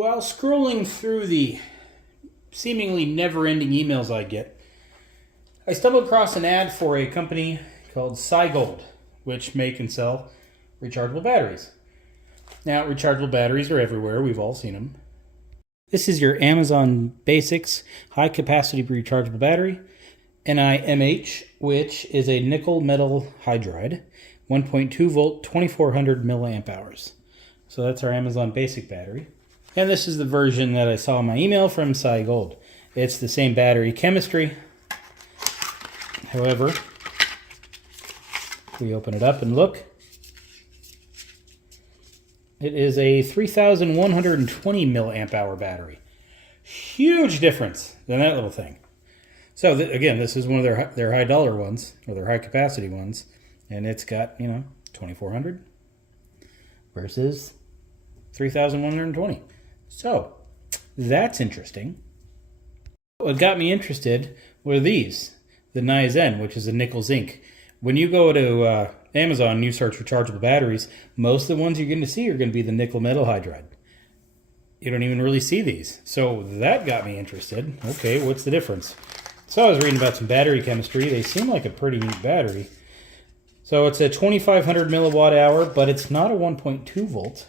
While scrolling through the seemingly never-ending emails I get, I stumbled across an ad for a company called Scigold, which make and sell rechargeable batteries. Now, rechargeable batteries are everywhere. We've all seen them. This is your Amazon Basics high-capacity rechargeable battery, NiMH, which is a nickel metal hydride, 1.2 volt, 2400 milliamp hours. So that's our Amazon Basic battery. And this is the version that I saw in my email from Scigold. It's the same battery chemistry. However, if we open it up and look, it is a 3120 milliamp hour battery. Huge difference than that little thing. So again, this is one of their high dollar ones, or their high capacity ones, and it's got, 2400 versus 3120. So that's interesting. What got me interested were these, the Nizen, which is a nickel zinc. When you go to Amazon and you search rechargeable batteries, most of the ones you're going to see are going to be the nickel metal hydride. You don't even really see these. So that got me interested. Okay, what's the difference? So I was reading about some battery chemistry. They seem like a pretty neat battery. So it's a 2500 milliwatt hour, but it's not a 1.2 volt.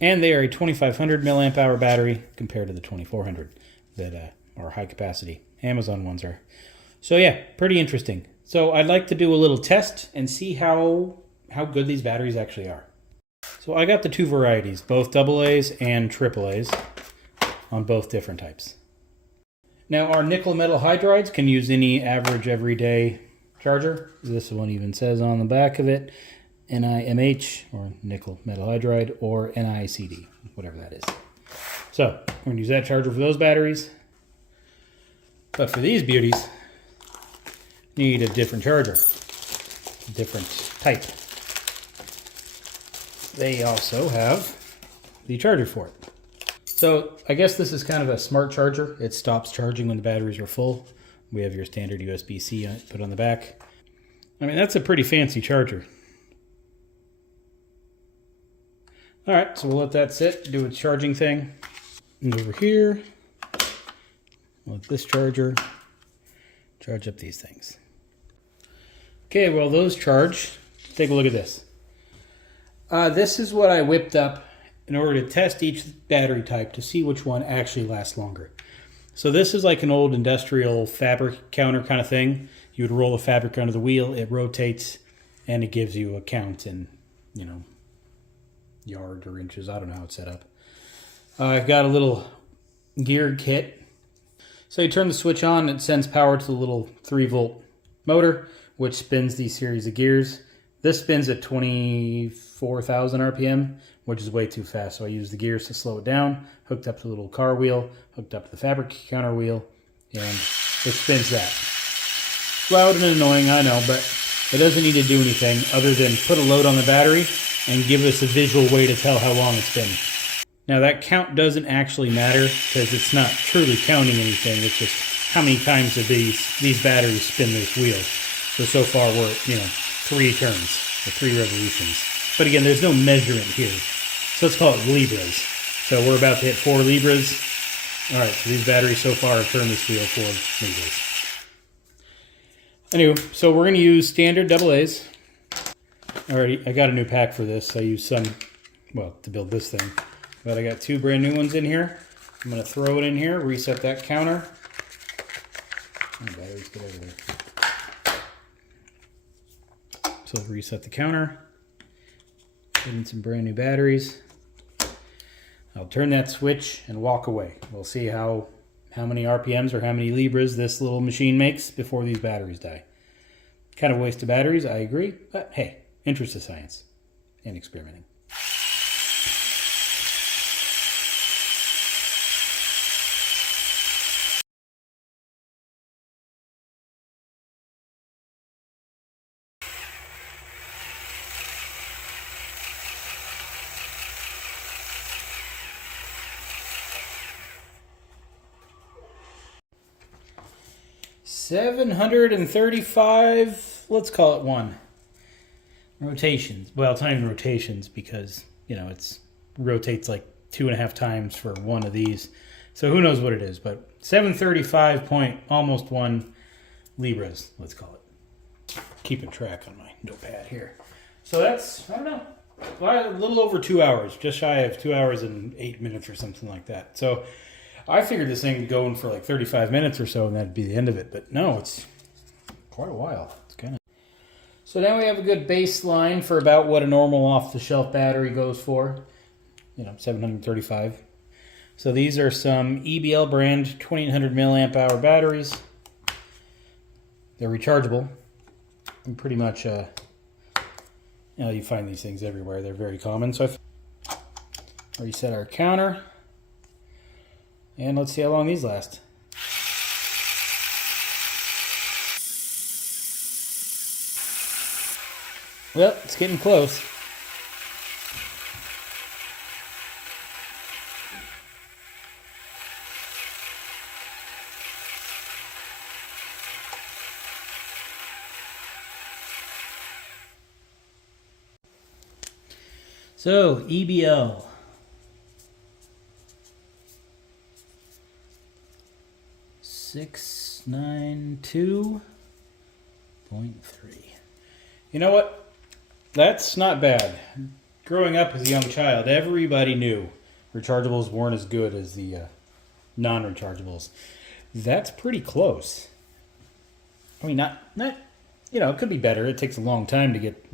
And they are a 2500 milliamp hour battery compared to the 2400 that are high capacity Amazon ones are. So yeah, pretty interesting. So I'd like to do a little test and see how good these batteries actually are. So I got the two varieties, both AA's and AAA's on both different types. Now our nickel metal hydrides can use any average everyday charger. This one even says on the back of it, NiMH, or nickel metal hydride, or NiCd, whatever that is. So we're going to use that charger for those batteries. But for these beauties, you need a different charger, a different type. They also have the charger for it. So I guess this is kind of a smart charger. It stops charging when the batteries are full. We have your standard USB-C put on the back. I mean, that's a pretty fancy charger. All right, so we'll let that sit, do its charging thing. And over here, let this charger charge up these things. Okay, well, those charge. Take a look at this. This is what I whipped up in order to test each battery type to see which one actually lasts longer. So this is like an old industrial fabric counter kind of thing. You would roll the fabric under the wheel, it rotates, and it gives you a count in, yards or inches. I don't know how it's set up. I've got a little geared kit. So you turn the switch on, it sends power to the little 3-volt motor, which spins these series of gears. This spins at 24,000 RPM, which is way too fast. So I use the gears to slow it down, hooked up to the little car wheel, hooked up to the fabric counter wheel, and it spins that. Loud and annoying, I know, but it doesn't need to do anything other than put a load on the battery and give us a visual way to tell how long it's been. Now that count doesn't actually matter because it's not truly counting anything. It's just how many times do these batteries spin this wheel. So far we're at, 3 turns or 3 revolutions. But again, there's no measurement here. So let's call it Libras. So we're about to hit 4 Libras. All right, so these batteries so far have turned this wheel 4 Libras. Anyway, so we're going to use standard AA's. Alrighty, I got a new pack for this. I used some, to build this thing. But I got 2 brand new ones in here. I'm going to throw it in here, reset that counter. Oh, batteries, get over there. So reset the counter. Put in some brand new batteries. I'll turn that switch and walk away. We'll see how many RPMs or how many Libras this little machine makes before these batteries die. Kind of waste of batteries, I agree. But hey, interest of science and experimenting. 735, let's call it 1. Rotations. Well, it's not even rotations because, it's rotates like 2.5 times for one of these. So who knows what it is, but 735 point almost 1 Libras, let's call it. Keeping track on my notepad here. So that's, I don't know, a little over 2 hours, just shy of 2 hours and 8 minutes or something like that. So I figured this thing would go in for like 35 minutes or so and that'd be the end of it, but no, it's quite a while. It's kind of. So now we have a good baseline for about what a normal off-the-shelf battery goes for. 735. So these are some EBL brand 2800 milliamp hour batteries. They're rechargeable. And pretty much, you find these things everywhere. They're very common. So I've reset our counter. And let's see how long these last. Well, it's getting close. So, EBL. 692.3. You know what? That's not bad. Growing up as a young child, everybody knew rechargeables weren't as good as the non-rechargeables. That's pretty close. I mean, not it could be better. It takes a long time to get,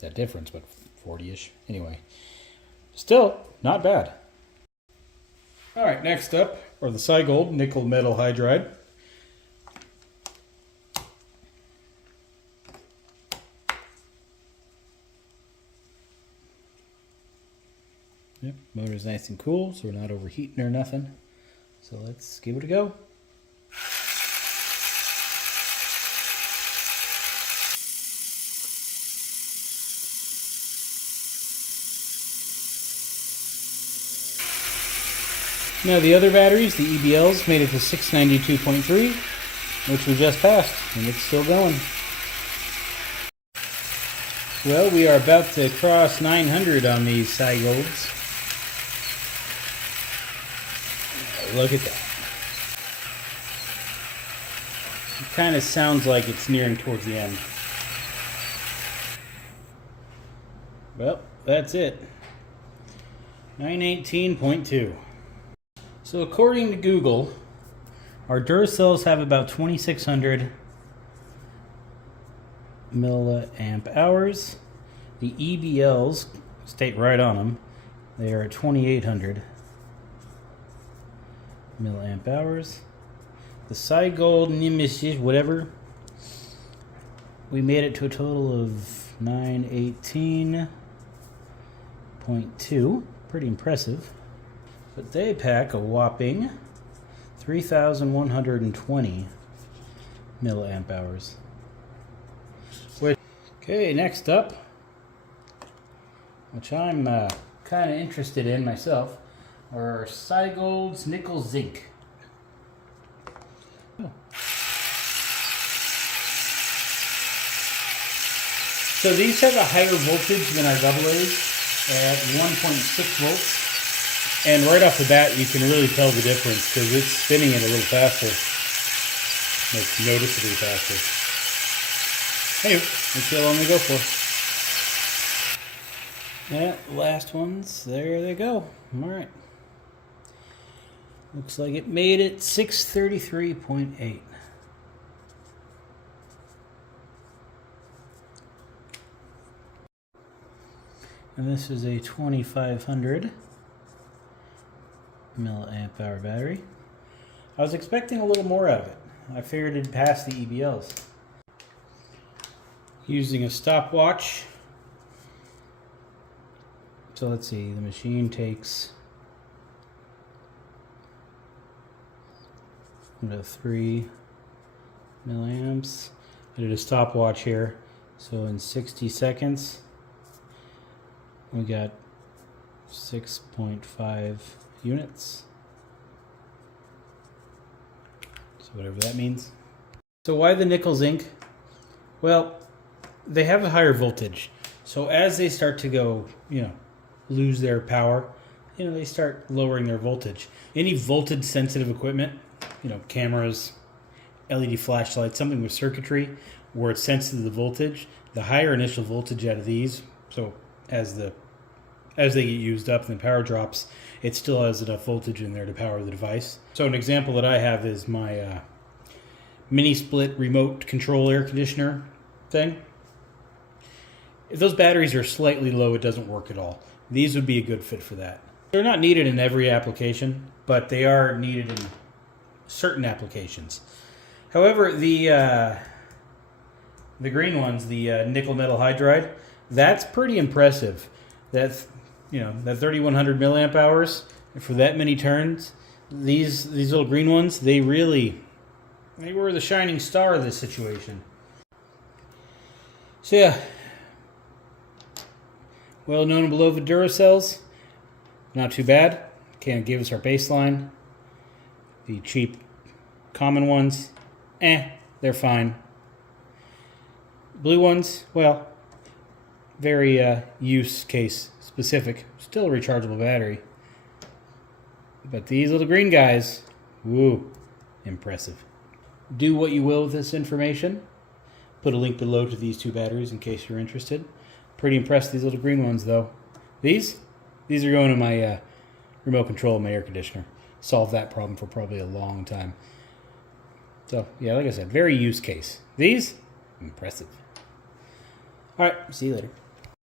that difference, but 40-ish. Anyway, still not bad. All right, next up are the Scigold nickel metal hydride. Yep, motor's nice and cool, so we're not overheating or nothing. So let's give it a go. Now the other batteries, the EBLs, made it to 692.3, which we just passed, and it's still going. Well, we are about to cross 900 on these Scigolds. Look at that. It kind of sounds like it's nearing towards the end. Well, that's it. 918.2. So according to Google, our Duracells have about 2600 milliamp hours. The EBLs state right on them. They are at 2800 milliamp hours. The Scigold Nemesis, whatever, we made it to a total of 918.2. Pretty impressive. But they pack a whopping 3,120 milliamp hours. Okay, next up, which I'm kind of interested in myself, are our Scigold's nickel zinc. So these have a higher voltage than our AA's at 1.6 volts. And right off the bat, you can really tell the difference because it's spinning it a little faster. Like, noticeably faster. Anyway, let's see how long they go for. Yeah, last ones, there they go. Alright. Looks like it made it 633.8. And this is a 2500 milliamp hour battery. I was expecting a little more out of it. I figured it'd pass the EBLs. Using a stopwatch. So let's see, the machine takes about 3 milliamps. I did a stopwatch here. So in 60 seconds, we got 6.5 units. So whatever that means. So why the nickel zinc? Well, they have a higher voltage. So as they start to go, lose their power, they start lowering their voltage. Any voltage sensitive equipment, cameras, LED flashlights, something with circuitry where it's sensitive to the voltage, the higher initial voltage out of these, so as they get used up and the power drops, it still has enough voltage in there to power the device. So an example that I have is my mini split remote control air conditioner thing. If those batteries are slightly low, it doesn't work at all. These would be a good fit for that. They're not needed in every application, but they are needed in certain applications. However, the green ones, the nickel metal hydride, that's pretty impressive. That's that 3100 milliamp hours for that many turns. These little green ones, they were the shining star of this situation. So yeah, well known and beloved Duracells, not too bad. Kind of gave us our baseline. The cheap, common ones, they're fine. Blue ones, well, very use case specific. Still a rechargeable battery. But these little green guys, woo, impressive. Do what you will with this information. Put a link below to these two batteries in case you're interested. Pretty impressed with these little green ones though. These are going to my remote control of my air conditioner. Solved that problem for probably a long time. So yeah, like I said, very use case. These, impressive. All right, see you later.